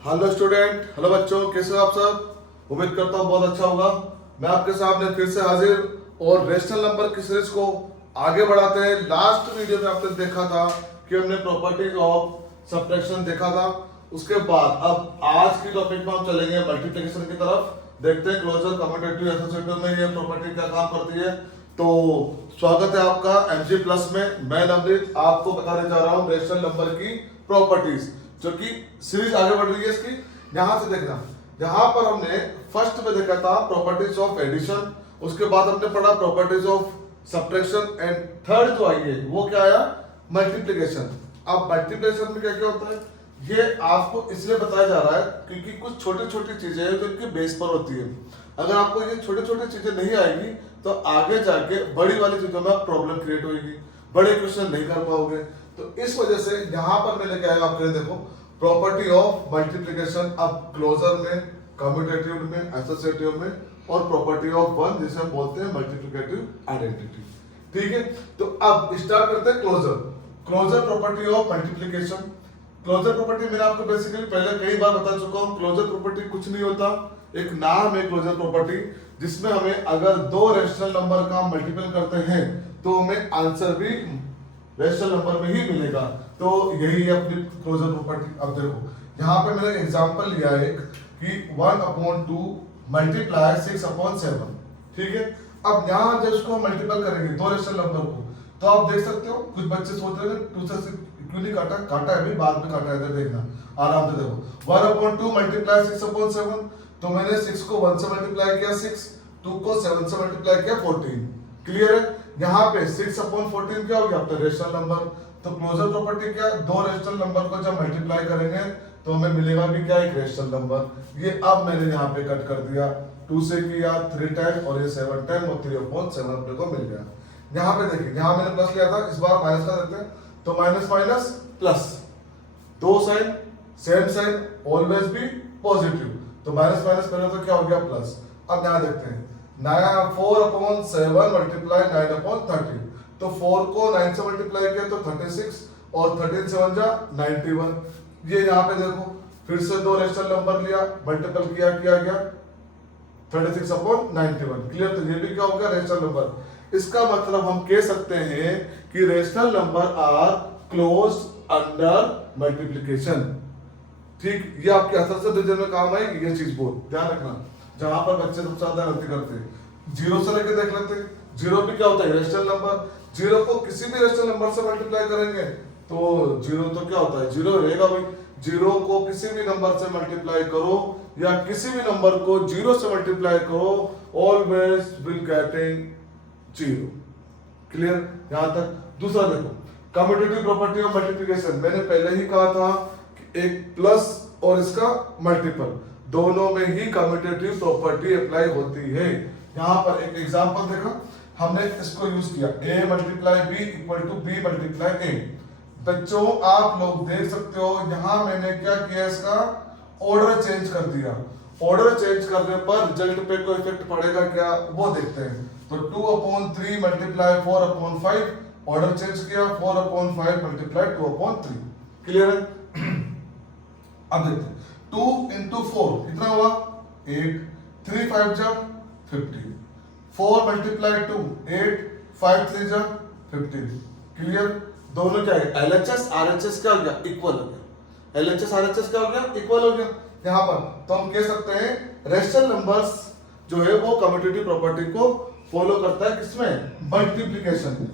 Hello student, hello बच्चों, कैसे हो आप सब। उम्मीद करता हूँ बहुत अच्छा होगा। मैं आपके सामने फिर से हाजिर और रेशनल नंबर की सीरीज को आगे बढ़ाते हैं। लास्ट वीडियो में आपने देखा था कि हमने प्रॉपर्टीज ऑफ सब्ट्रैक्शन देखा था। उसके बाद अब आज की टॉपिक में हम चलेंगे मल्टीप्लिकेशन की तरफ। देखते हैं क्लोजर कम्यूटेटिव एसोसिएटिव में ये प्रॉपर्टी क्या काम करती है। तो स्वागत है आपका एमजी प्लस में। मैं नवनीत आपको बताने जा रहा हूँ रेशनल नंबर की प्रॉपर्टीज, जो कि सीरीज आगे बढ़ रही है इसकी। यहां से देखना, यहां पर हमने फर्स्ट में देखा था प्रॉपर्टीज ऑफ एडिशन, उसके बाद हमने पढ़ा properties of subtraction and third जो आई है वो क्या आया, मल्टीप्लिकेशन। अब मल्टीप्लिकेशन में क्या क्या होता है ये आपको इसलिए बताया जा रहा है क्योंकि कुछ छोटी छोटी चीजें हैं जो इनके बेस पर होती है। अगर आपको ये छोटी छोटी चीजें नहीं आएगी तो आगे जाके बड़ी वाली चीजों में प्रॉब्लम क्रिएट होगी, बड़े क्वेश्चन नहीं कर पाओगे। तो इस वजह से यहां पर मैं लेके आया आपके लिए, देखो प्रॉपर्टी ऑफ मल्टीप्लिकेशन। अब क्लोजर में, कम्यूटेटिव में, एसोसिएटिव में, और प्रॉपर्टी ऑफ वन जिसे हम बोलते हैं मल्टीप्लिकेटिव आइडेंटिटी। ठीक है, तो अब स्टार्ट करते हैं closure. Closure property of multiplication. Closure property मैंने आपको बेसिकली पहले कई बार बता चुका हूं। क्लोजर प्रॉपर्टी कुछ नहीं होता, एक नाम है क्लोजर प्रॉपर्टी, जिसमें हमें अगर दो रेशनल नंबर का मल्टीपल करते हैं तो हमें आंसर भी रेशनल नंबर में ही मिलेगा। तो यही है अपनी क्लोजर प्रॉपर्टी। अब देखो यहाँ पे मैंने एग्जांपल लिया है एक कि 1/2 मल्टीप्लाई 6/7। ठीक है, अब यहाँ जब इसको मल्टीपल करेंगे दो रेशनल नंबर को, तो आप देख सकते हो कुछ बच्चे सोच रहे हैं 2 से क्यों नहीं काटा, काटा है भाई, बाद में काटा है, इधर देखना आराम से देखो। 1/2 मल्टीप्लाई 6/7, तो मैंने 6 को 1 से मल्टीप्लाई किया 6, 2 को 7 से मल्टीप्लाई किया 14। क्लियर है। यहाँ पे 6/14 क्या हो गया आपका रेशनल नंबर। तो क्लोजर प्रॉपर्टी क्या, दो रेशनल नंबर को जब मल्टीप्लाई करेंगे तो हमें मिलेगा भी क्या, एक रेशनल नंबर। ये अब मैंने यहाँ पे कट कर दिया, 2 से किया 3 टाइम और ये 7 टाइम और 3/7 अपने को मिल गया। यहाँ पे देखिए, यहाँ मैंने प्लस लिया था, इस बार माइनस का देते हैं, तो माइनस माइनस प्लस, दो साइन सेम साइन, ऑलवेज भी पॉजिटिव। तो माइनस माइनस पहले तो क्या हो गया प्लस। अब यहाँ देखते हैं 4/7 मल्टीप्लाई 9/30, तो 4 को 9 से मल्टीप्लाई किया तो 36 और 13 7 जा 91। ये यहाँ पे देखो फिर से दो रेशनल नंबर लिया, मल्टीपल किया गया 36/91। क्लियर। तो ये भी क्या हो गया, रेशनल नंबर। इसका मतलब हम कह सकते हैं कि rational number are close under multiplication. ठीक, ये आपके असर से डिवीजन में काम आएगी ये चीज, बहुत ध्यान रखना। जहां पर बच्चे सबसे ज्यादा गलती करते हैं, जीरो से लेके देख लेते हैं। जीरो भी क्या होता है, रेशनल नंबर। जीरो को किसी भी रेशनल नंबर से मल्टीप्लाई करेंगे तो जीरो तो क्या होता है, जीरो रहेगा भाई। जीरो को किसी भी नंबर से मल्टीप्लाई करो या किसी भी नंबर को जीरो से मल्टीप्लाई करो, always will getting zero. Clear यहां तक। दूसरा देखो, कम्यूटेटिव प्रॉपर्टी ऑफ मल्टीप्लिकेशन। मैंने पहले ही कहा था कि एक प्लस और इसका मल्टीपल दोनों में ही कम्यूटेटिव प्रॉपर्टी अप्लाई होती है। यहां पर एक एग्जांपल देखा, हमने इसको यूज किया a multiply b equal to b multiply a। बच्चों आप लोग देख सकते हो यहां मैंने क्या किया, इसका ऑर्डर चेंज कर दिया। ऑर्डर चेंज करने पर रिजल्ट पे कोई इफेक्ट पड़ेगा क्या, वो देखते हैं। तो 2/3 मल्टीप्लाई 4/5, ऑर्डर चेंज किया 4/5 मल्टीप्लाई 2/3। क्लियर है। अब देखते हैं 2 into 4 कितना हुआ 8, 3 5 जा 15, 4 मल्टीप्लाई 2 8, 5 3 जा 15। क्लियर। दोनों क्या है, LHS RHS क्या हो गया, इक्वल हो गया। LHS RHS क्या हो गया, इक्वल हो गया। यहाँ पर तो हम कह सकते हैं रेशनल नंबर्स जो है वो कम्यूटेटिव प्रॉपर्टी को फॉलो करता है, किसमें, मल्टीप्लिकेशन में।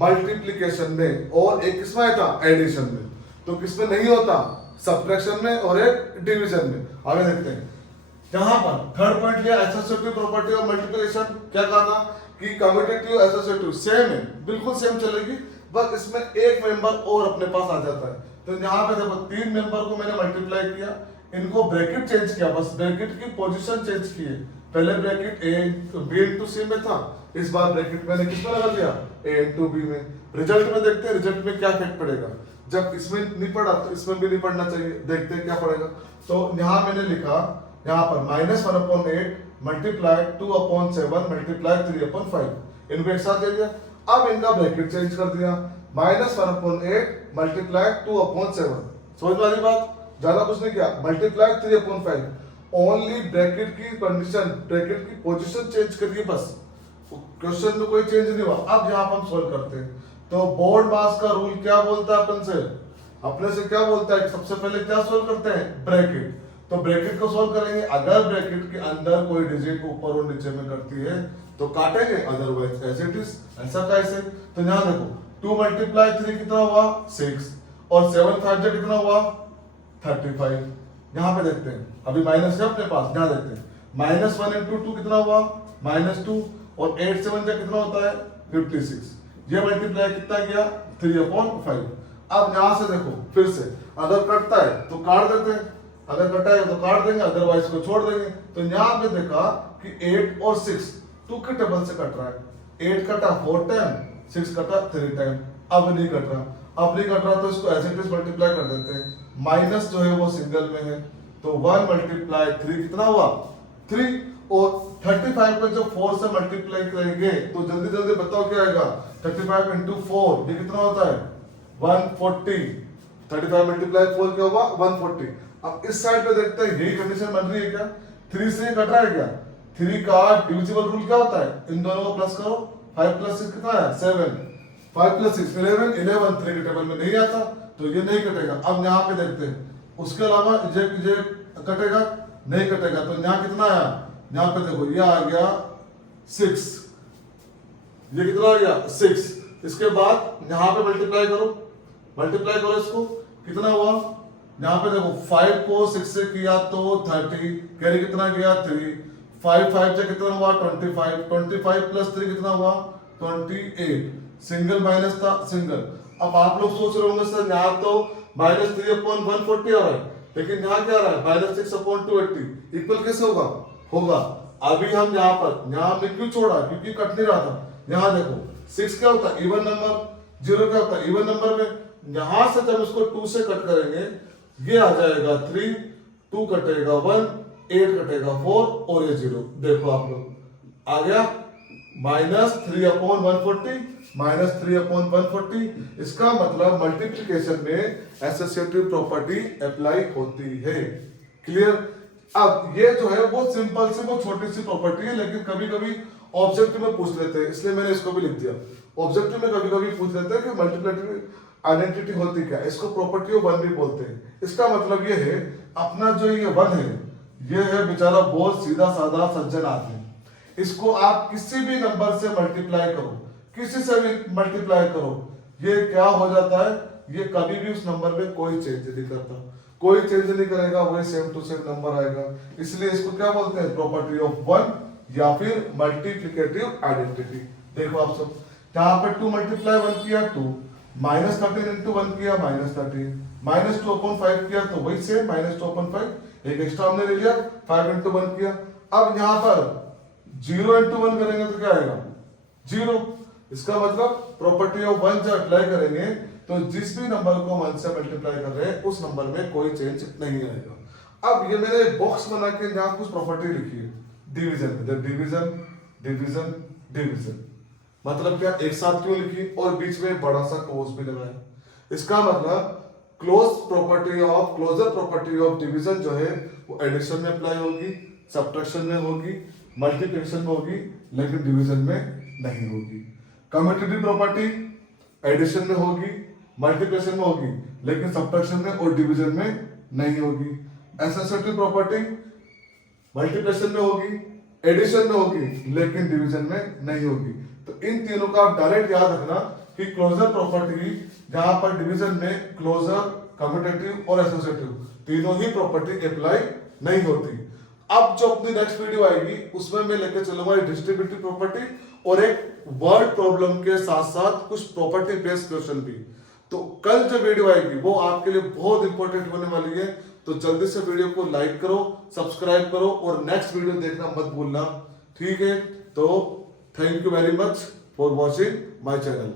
मल्टीप्लिकेशन में, और एक किसमें आया था, एडिशन में। तो किसमें नहीं होता, सब्ट्रैक्शन में और एक डिवीजन में। आगे देखते हैं, यहां पर थर्ड पॉइंट लिया एसोसिएटिव प्रॉपर्टी ऑफ मल्टीप्लिकेशन। क्या कहा था कि कम्यूटेटिव एसोसिएटिव सेम है, बिल्कुल सेम चलेगी, बस इसमें एक मेंबर और अपने पास आ जाता है। तो यहां पे देखो 3 मेंबर को मैंने मल्टीप्लाई किया, इनको ब्रैकेट चेंज किया, बस ब्रैकेट की पोजीशन चेंज की है। पहले ब्रैकेट b into c में था, इस बार ब्रैकेट मैंने किस में लगा दिया, a into b में। रिजल्ट में देखते हैं रिजल्ट में क्या इफेक्ट पड़ेगा। जब इसमें नहीं पड़ा तो इसमें भी नहीं पड़ना चाहिए, देखते हैं क्या पड़ेगा। तो यहां मैंने लिखा, यहां पर -1/8 मल्टीप्लाई 2/7 मल्टीप्लाई 3/5, इनको एक साथ ले लिया। अब इनका ब्रैकेट चेंज कर दिया, -1/8 मल्टीप्लाई 2/7। समझ वाली बात। ज्यादा कुछ नहीं किया, मल्टीप्लाई 3/5, ओनली ब्रैकेट की कंडीशन, ब्रैकेट की पोजीशन चेंज करिए बस, क्वेश्चन में कोई चेंज नहीं हुआ। अब यहाँ पर हम सोल्व करते हैं, तो बोर्ड मास का रूल क्या बोलता है अपन से, अपने से क्या बोलता है, सबसे पहले क्या सोल्व करते हैं, ब्रैकेट। तो ब्रैकेट को सोल्व करेंगे, अगर ब्रैकेट के अंदर कोई डिजिट ऊपर और नीचे में करती है तो काटेंगे, अदरवाइज एज इट इज, ऐसा कैसे। तो यहाँ देखो 2 मल्टीप्लाई 3 कितना हुआ 6, और 7 5 जा कितना हुआ 35। यहाँ पे देखते हैं, अभी माइनस है अपने पास, यहाँ देखते हैं, -1 × 2 कितना हुआ -2, और 8 7 जा कितना होता है 56। ये मल्टीप्लाई कितना गया 3/5। अब यहाँ से देखो फिर से, अगर कटता है तो काट देते हैं, अगर कटा है तो काट देंगे, अदरवाइज को छोड़ देंगे। तो यहाँ पे देखा कि 8 और 6 2 के टेबल से कट रहा है, 8 कटा 4 टाइम, 6 कटा 3 टाइम, अब नहीं कट रहा, अब नहीं कट रहा तो इसको एज इट इज मल्टीप्लाई कर देते हैं, माइनस जो है वो सिंगल में है, तो 1 मल्टीप्लाई 3 कितना हुआ 3, और 35 को जब 4 से मल्टीप्लाई करेंगे तो जल्दी जल्दी बताओ क्या आएगा, 35 × 4 ये कितना होता है 140, 35 मल्टीप्लाई 4 क्या हुआ 140। अब इस साइड पे देखते हैं यही कंडीशन बन रही है क्या, 3 से कट रहा है क्या, 3 का डिविजिबल रूल क्या होता है, इन दोनों को प्लस करो, 5 + 6 कितना है 7, 5 + 6 11, 11 3 के टेबल में नहीं आता तो ये नहीं कटेगा। अब यहाँ पे देखते हैं, उसके अलावा ये कटेगा नहीं कटेगा, तो यहाँ कितना आया, यहाँ पे देखो ये आ गया 6, ये कितना आ गया 6। इसके बाद यहाँ पे मल्टीप्लाई करो इसको, कितना हुआ, यहाँ पे देखो 5 को 6 से किया तो 30, कैरी कितना गया 3, 5 5 से कितना हुआ 25, 25 + 3 कितना हुआ 28, सिंगल माइनस था सिंगल। अब आप लोग सोच रहे होंगे सर यहाँ तो -3/140 आ रहा है, लेकिन यहाँ क्या आ रहा है -6/280, इक्वल कैसे होगा। अभी हम यहाँ हमने क्यों छोड़ा, क्योंकि कट नहीं रहा था। यहाँ देखो 6 क्या होता है इवन नंबर, 0 क्या होता है इवन नंबर में, यहां से जब इसको 2 से कट करेंगे ये आ जाएगा 3, 2 कटेगा 1, 8 कटेगा 4, और ये 0, देखो आप लोग आ गया -3/140, -3/140। इसका मतलब मल्टीप्लिकेशन में एसोसिएटिव प्रॉपर्टी अप्लाई होती है, क्लियर। अब ये जो है वो सिंपल सी वो छोटी सी प्रॉपर्टी है, लेकिन कभी कभी ऑब्जेक्टिव में पूछ लेते हैं, इसलिए मैंने इसको भी लिख दिया। ऑब्जेक्टिव में कभी कभी पूछ लेते हैं कि मल्टीप्लिकेटिव आइडेंटिटी होती क्या, इसको प्रॉपर्टी ऑफ 1 भी बोलते हैं। इसका मतलब ये है, अपना जो ये 1 है, ये है बेचारा बहुत सीधा साधा सज्जन आदमी, इसको आप किसी भी नंबर से मल्टीप्लाई करो, किसी से भी मल्टीप्लाई करो, ये क्या हो जाता है, ये कभी भी उस नंबर में कोई चेंज नहीं करता, कोई चेंज नहीं करेगा, वही सेम टू सेम नंबर आएगा। इसलिए इसको क्या बोलते हैं, प्रॉपर्टी ऑफ 1 या फिर मल्टीप्लिकेटिव आइडेंटिटी। देखो आप सब, यहाँ पे 2 मल्टीप्लाई 1 किया 2, -13 × 1 किया -13, -2/5 किया तो वही सेम -2/5, एक एक्स्ट्रा हमने ले लिया, 5 × 1 किया। अब यहाँ पर 0 × 1 करेंगे तो क्या आएगा 0। इसका मतलब प्रॉपर्टी ऑफ 1 जब अप्लाई करेंगे तो जिस भी नंबर को 1 से मल्टीप्लाई कर रहे हैं उस नंबर में कोई चेंज नहीं आएगा। अब ये मैंने बॉक्स बना के यहाँ कुछ प्रॉपर्टी लिखी है, डिवीजन, डिवीजन डिवीजन डिवीजन, मतलब क्या एक साथ क्यों लिखी, और बीच में बड़ा सा क्लोज भी लगाया। इसका मतलब क्लोजर प्रॉपर्टी ऑफ डिवीजन जो है वो एडिशन में अप्लाई होगी, सब्ट्रैक्शन में होगी, मल्टीप्लिकेशन में होगी, लेकिन डिवीजन में नहीं होगी। कम्यूटेटिव प्रॉपर्टी एडिशन में होगी, मल्टीप्लिकेशन में होगी, लेकिन सब्ट्रैक्शन में और डिवीजन में नहीं होगी। एसोसिएटिव प्रॉपर्टी मल्टीप्लिकेशन में होगी, एडिशन में होगी, लेकिन डिवीजन में नहीं होगी। तो इन तीनों का आप डायरेक्ट याद रखना कि क्लोजर प्रॉपर्टी जहां पर डिवीजन में क्लोजर, कम्यूटेटिव और एसोसिएटिव तीनों ही प्रॉपर्टी अप्लाई नहीं होती। अब जो अपनी नेक्स्ट वीडियो आएगी उसमें मैं लेकर चलूंगा डिस्ट्रीब्यूटिव प्रॉपर्टी और एक वर्ड प्रॉब्लम के साथ साथ कुछ प्रॉपर्टी बेस्ड क्वेश्चन भी। तो कल जो वीडियो आएगी वो आपके लिए बहुत इंपॉर्टेंट होने वाली है, तो जल्दी से वीडियो को लाइक करो, सब्सक्राइब करो और नेक्स्ट वीडियो देखना मत भूलना, ठीक है। तो thank you very much for watching my channel.